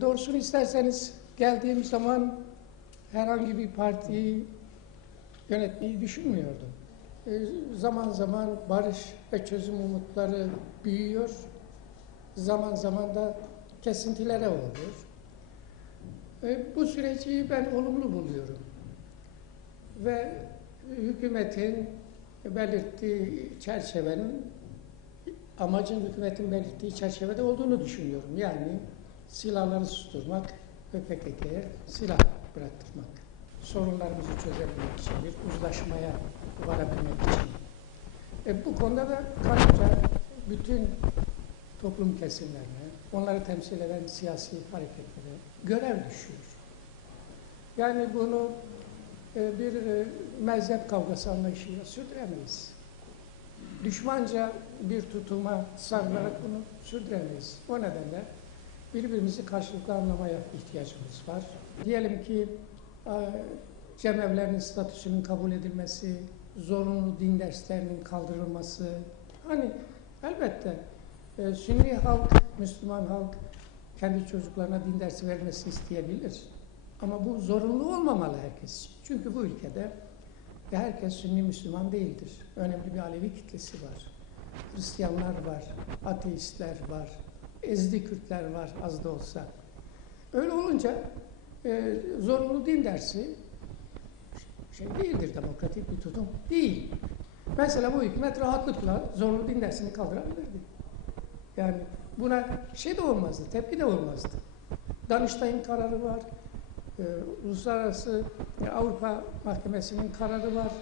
Doğrusunu isterseniz geldiğim zaman herhangi bir partiyi yönetmeyi düşünmüyordum. Zaman zaman barış ve çözüm umutları büyüyor, zaman zaman da kesintilere oluyor. Bu süreci ben olumlu buluyorum. Ve hükümetin belirttiği çerçevenin, amacın hükümetin belirttiği çerçevede olduğunu düşünüyorum. Yani silahları susturmak ve PKK'ye silah bıraktırmak. Sorunlarımızı çözebilmek için, bir uzlaşmaya varabilmek için. Bu konuda da kanımca bütün toplum kesimlerine, onları temsil eden siyasi hareketlere görev düşüyor. Yani bunu bir mezhep kavgası anlayışıyla sürdüremeyiz. Düşmanca bir tutuma sarılarak bunu sürdüremeyiz. O nedenle birbirimizi karşılıklı anlamaya ihtiyacımız var. Diyelim ki cemevlerinin statüsünün kabul edilmesi, zorunlu din derslerinin kaldırılması. Hani elbette Sünni halk, Müslüman halk kendi çocuklarına din dersi vermesi isteyebilir. Ama bu zorunlu olmamalı herkes için. Çünkü bu ülkede herkes Sünni Müslüman değildir. Önemli bir Alevi kitlesi var. Hristiyanlar var, ateistler var, Ezdi Kürtler var az da olsa. Öyle olunca zorunlu din dersi değildir, demokratik bir tutum değil. Mesela bu hükümet rahatlıkla zorunlu din dersini kaldırabilirdi. Yani buna de olmazdı, tepki de olmazdı. Danıştay'ın kararı var, Uluslararası Avrupa Mahkemesi'nin kararı var.